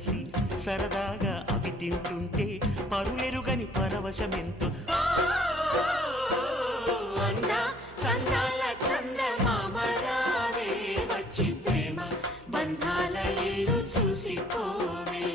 కలిసి సరదాగా అవి తింటుంటే పరులెరుగని పరవశమెంతో చందాల చందమామరావే వచ్చి ప్రేమ బంధాల ఇల్లు చూసిపోవే